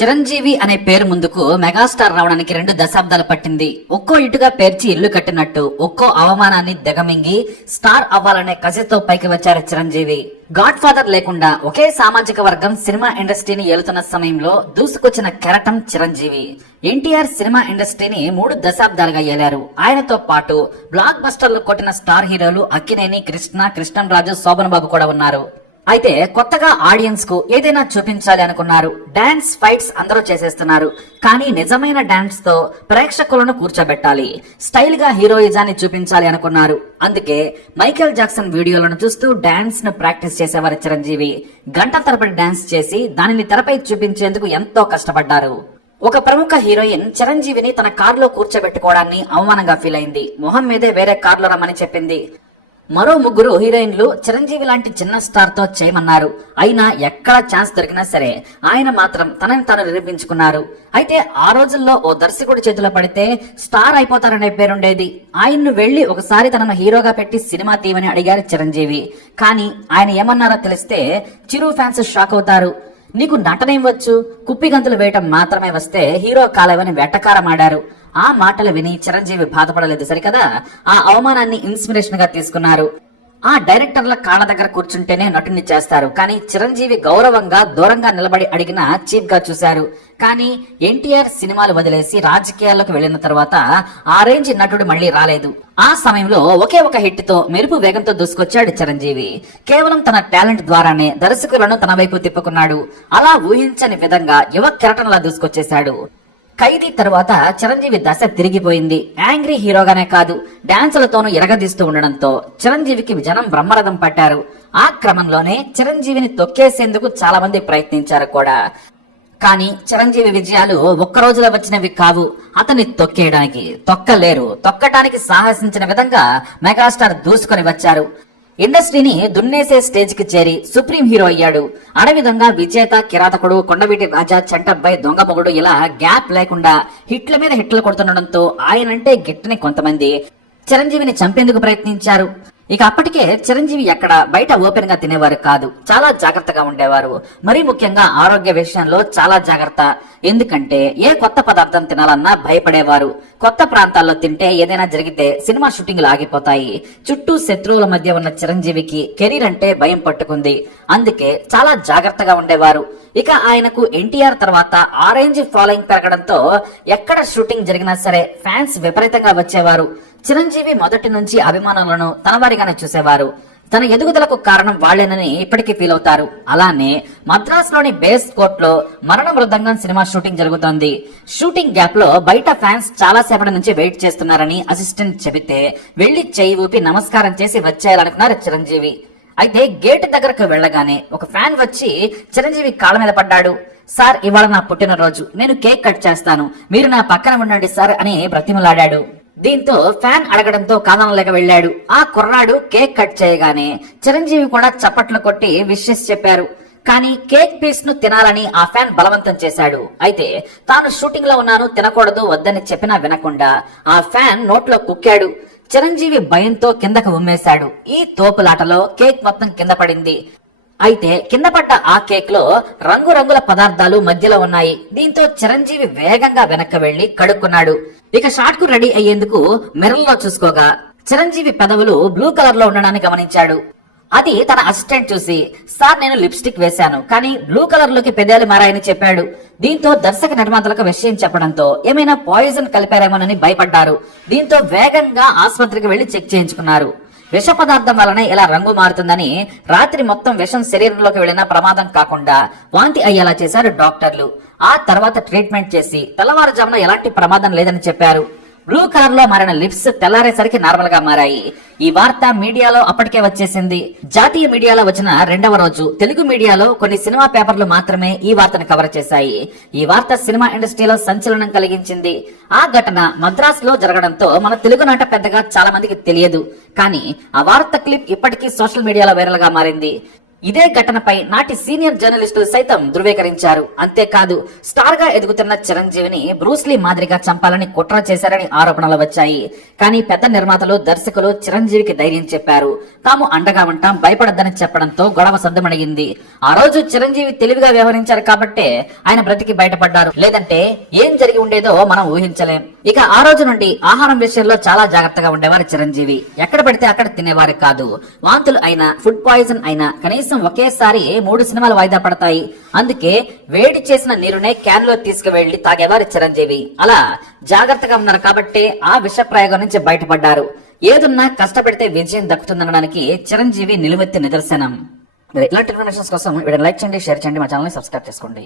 చిరంజీవి అనే పేరు ముందుకు మెగాస్టార్ రావడానికి 2 దశాబ్దాలు పట్టింది. ఒక్కో ఇటుగా పేర్చి ఇల్లు కట్టినట్టు ఒక్కో అవమానాన్ని దిగమింగి స్టార్ అవ్వాలనే కసితో పైకి వచ్చారు చిరంజీవి. గాడ్ ఫాదర్ లేకుండా ఒకే సామాజిక వర్గం సినిమా ఇండస్ట్రీని ఏలుతున్న సమయంలో దూసుకొచ్చిన కెరటం చిరంజీవి. ఎన్టీఆర్ సినిమా ఇండస్ట్రీని 3 దశాబ్దాలుగా ఏలారు. ఆయనతో పాటు బ్లాక్ బస్టర్లు కొట్టిన స్టార్ హీరోలు అక్కినేని, కృష్ణంరాజు, శోభన్ బాబు కూడా ఉన్నారు. అయితే కొత్తగా ఆడియన్స్ కు ఏదైనా చూపించాలి అనుకున్నారు. డాన్స్ ఫైట్స్ అందరూ చేసేస్తున్నారు, కానీ నిజమైన డాన్స్ తో ప్రేక్షకులను కూర్చోబెట్టాలి, స్టైల్ గా హీరోయిజాన్ని చూపించాలి అనుకున్నారు. అందుకే మైకేల్ జాక్సన్ వీడియోలను చూస్తూ డాన్స్ ను ప్రాక్టీస్ చేసేవారు చిరంజీవి. గంట తరబడి డాన్స్ చేసి దానిని తెరపై చూపించేందుకు ఎంతో కష్టపడ్డారు. ఒక ప్రముఖ హీరోయిన్ చిరంజీవిని తన కారులో కూర్చోబెట్టుకోవడాన్ని అవమానంగా ఫీల్ అయింది. మొహం మీదే వేరే కారులో రమ్మని చెప్పింది. మరో 3 హీరోయిన్లు చిరంజీవి లాంటి చిన్న స్టార్ తో చేయమన్నారు. అయినా ఎక్కడ ఛాన్స్ దొరికినా సరే ఆయన మాత్రం తనని తాను నిరూపించుకున్నారు. అయితే ఆ రోజుల్లో ఓ దర్శకుడి చేతిలో పడితే స్టార్ అయిపోతారనే పేరుండేది. ఆయన్ను వెళ్లి ఒకసారి తనను హీరోగా పెట్టి సినిమా తీయమని అడిగారు చిరంజీవి. కానీ ఆయన ఏమన్నారో తెలిస్తే చిరు ఫ్యాన్స్ షాక్ అవుతారు. నీకు నటనేం వచ్చు, కుప్పిగంతులు వేయటం మాత్రమే వస్తే హీరో కాలేవని వెట్టకారమాడారు. ఆ మాటలు విని చిరంజీవి బాధపడలేదు సరికదా, ఆ అవమానాన్ని ఇన్స్పిరేషన్ గా తీసుకున్నారు. ఆ డైరెక్టర్ల కాళ్ళ దగ్గర కూర్చుంటేనే నటుని చేస్తారు, కానీ చిరంజీవి గౌరవంగా దూరంగా నిలబడి అడిగినా చీప్ గా చూశారు. కానీ ఎన్టీఆర్ సినిమాలు వదిలేసి రాజకీయాల్లోకి వెళ్లిన తర్వాత ఆ రేంజ్ నటుడు మళ్లీ రాలేదు. ఆ సమయంలో ఒకే ఒక హిట్ తో మెరుపు వేగంతో దూసుకొచ్చాడు చిరంజీవి. కేవలం తన టాలెంట్ ద్వారానే దర్శకులను తన వైపు తిప్పుకున్నాడు. అలా ఊహించని విధంగా యువ కెరటంలా దూసుకొచ్చేశాడు. ఖైదీ తరువాత చిరంజీవి దశ తిరిగిపోయింది. యాంగ్రీ హీరోగానే కాదు, డాన్సులతోనూ ఎరగదీస్తూ ఉండడంతో చిరంజీవికి జనం బ్రహ్మరథం పట్టారు. ఆ క్రమంలోనే చిరంజీవిని తొక్కేసేందుకు చాలా మంది ప్రయత్నించారు కూడా. కానీ చిరంజీవి విజయాలు ఒక్క రోజులో వచ్చినవి కావు. అతన్ని తొక్కలేరు. తొక్కటానికి సాహసించిన విధంగా మెగాస్టార్ దూసుకొని వచ్చారు. ఇండస్ట్రీని దున్నేసే స్టేజ్ కి చేరి సుప్రీం హీరో అయ్యాడు. అడవిధంగా విజేత, కిరాతకుడు, కొండవీటి రాజా, చంటబ్బాయి, దొంగ మొగుడు ఇలా గ్యాప్ లేకుండా హిట్ల మీద హిట్లు కొడుతుండడంతో ఆయనంటే గిట్టని కొంతమంది చిరంజీవిని చంపేందుకు ప్రయత్నించారు. ఇక అప్పటికే చిరంజీవి ఎక్కడ బయట ఓపెన్ గా తినేవారు కాదు, చాలా జాగ్రత్తగా ఉండేవారు. మరీ ముఖ్యంగా ఆరోగ్య విషయంలో చాలా జాగ్రత్త. ఎందుకంటే ఏ కొత్త పదార్థం తినాలన్నా భయపడేవారు. కొత్త ప్రాంతాల్లో తింటే ఏదైనా జరిగితే సినిమా షూటింగ్లు ఆగిపోతాయి. చుట్టూ శత్రువుల మధ్య ఉన్న చిరంజీవికి కెరీర్ అంటే భయం పట్టుకుంది. అందుకే చాలా జాగ్రత్తగా ఉండేవారు. ఇక ఆయనకు ఎన్టీఆర్ తర్వాత ఆరెంజ్ ఫాలోయింగ్ పెరగడంతో ఎక్కడ షూటింగ్ జరిగినా సరే ఫ్యాన్స్ విపరీతంగా వచ్చేవారు. చిరంజీవి మొదటి నుంచి అభిమానులను తన వారిగానే చూసేవారు. తన ఎదుగుదలకు కారణం వాళ్లేనని ఇప్పటికీ ఫీల్ అవుతారు. అలానే మద్రాస్ లోని బేస్ కోర్ట్ లో మరణ మృదంగం సినిమా షూటింగ్ జరుగుతోంది. షూటింగ్ గ్యాప్ లో బయట ఫ్యాన్స్ చాలా సేపటి నుంచి వెయిట్ చేస్తున్నారని అసిస్టెంట్ చెబితే వెళ్లి చేయి ఊపి నమస్కారం చేసి వచ్చేయాలనుకున్నారు చిరంజీవి. అయితే గేట్ దగ్గరకు వెళ్లగానే ఒక ఫ్యాన్ వచ్చి చిరంజీవి కాళ్ళ మీద పడ్డాడు. సార్, ఇవాళ నా పుట్టినరోజు, నేను కేక్ కట్ చేస్తాను, మీరు నా పక్కన ఉండండి సార్ అని బ్రతిమలాడాడు. దీంతో ఫ్యాన్ అడగడంతో కాదనలేక వెళ్లాడు. ఆ కుర్రాడు కేక్ కట్ చేయగానే చిరంజీవి కూడా చప్పట్లు కొట్టి విషెస్ చెప్పారు. కానీ కేక్ పీస్ ను తినాలని ఆ ఫ్యాన్ బలవంతం చేశాడు. అయితే తాను షూటింగ్ లో ఉన్నాను, తినకూడదు, వద్దని చెప్పినా వినకుండా ఆ ఫ్యాన్ నోట్లో కుక్కాడు. చిరంజీవి భయంతో కిందకు ఉమ్మేశాడు. ఈ తోపులాటలో కేక్ మొత్తం కింద పడింది. అయితే కింద పడ్డ ఆ కేక్ లో రంగురంగుల పదార్థాలు మధ్యలో ఉన్నాయి. దీంతో చిరంజీవి వేగంగా వెనక్కి వెళ్లి కడుక్కున్నాడు. ఇక షాట్ కు రెడీ అయ్యేందుకు మిర్రర్ లో చూసుకోగా చిరంజీవి పెదవులు బ్లూ కలర్ లో ఉండడాన్ని గమనించాడు. అది తన అసిస్టెంట్ చూసి, సార్, నేను లిప్స్టిక్ వేశాను, కానీ బ్లూ కలర్ లోకి పెదాలు మారాయని చెప్పాడు. దీంతో దర్శక నిర్మాతలకు విషయం చెప్పడంతో ఏమైనా పాయిజన్ కలిపారేమోనని భయపడ్డారు. దీంతో వేగంగా ఆసుపత్రికి వెళ్లి చెక్ చేయించుకున్నారు. విష పదార్థం వలనే ఇలా రంగు మారుతుందని, రాత్రి మొత్తం విషం శరీరంలోకి వెళ్లినా ప్రమాదం కాకుండా వాంతి అయ్యేలా చేశారు డాక్టర్లు. ఆ తర్వాత ట్రీట్మెంట్ చేసి తెల్లవారుజామున ఎలాంటి ప్రమాదం లేదని చెప్పారు. బ్లూ కలర్ లో మారిన లిప్స్ తెల్లారేసరికి నార్మల్ గా మారాయి. ఈ వార్త మీడియాలో అప్పటికే వచ్చేసింది. జాతీయ మీడియాలో వచ్చిన 2వ రోజు తెలుగు మీడియాలో కొన్ని సినిమా పేపర్లు మాత్రమే ఈ వార్తను కవర్ చేశాయి. ఈ వార్త సినిమా ఇండస్ట్రీలో సంచలనం కలిగించింది. ఆ ఘటన మద్రాస్ లో జరగడంతో మన తెలుగునాట పెద్దగా చాలా మందికి తెలియదు. కానీ ఆ వార్త క్లిప్ ఇప్పటికీ సోషల్ మీడియాలో వైరల్ గా మారింది. ఇదే ఘటనపై నాటి సీనియర్ జర్నలిస్టులు సైతం ధృవీకరించారు. అంతేకాదు స్టార్ గా ఎదుగుతున్న చిరంజీవిని బ్రూస్లీ మాదిరిగా చంపాలని కుట్ర చేశారని ఆరోపణలు వచ్చాయి. కానీ పెద్ద నిర్మాతలు, దర్శకులు చిరంజీవికి ధైర్యం చెప్పారు. తాము అండగా ఉంటాం, భయపడద్దని చెప్పడంతో గొడవ సద్దుమణిగింది. ఆ రోజు చిరంజీవి తెలివిగా వ్యవహరించారు కాబట్టే ఆయన బ్రతికి బయటపడ్డారు. లేదంటే ఏం జరిగి ఉండేదో మనం ఊహించలేం. ఇక ఆ రోజు నుండి ఆహారం విషయంలో చాలా జాగ్రత్తగా ఉండేవారు చిరంజీవి. ఎక్కడ పడితే అక్కడ తినేవారు కాదు. వాంతులు అయినా, ఫుడ్ పాయిజన్ అయినా కనీసం ఒకేసారి 3 సినిమాలు వాయిదా పడతాయి. అందుకే వేడి చేసిన నీరునే క్యాన్ లో తీసుకువెళ్లి తాగేవారు చిరంజీవి. అలా జాగ్రత్తగా ఉన్నారు కాబట్టే ఆ విష ప్రయోగం నుంచి బయటపడ్డారు. ఏదున్నా కష్టపడితే విజయం దక్కుతుందనడానికి చిరంజీవి నిలువెత్తి నిదర్శనం. ఇలాంటి ఇన్ఫర్మేషన్స్ కోసం వీడియో లైక్ చేయండి, షేర్ చేయండి, మా ఛానల్ ని సబ్స్క్రైబ్ చేసుకోండి.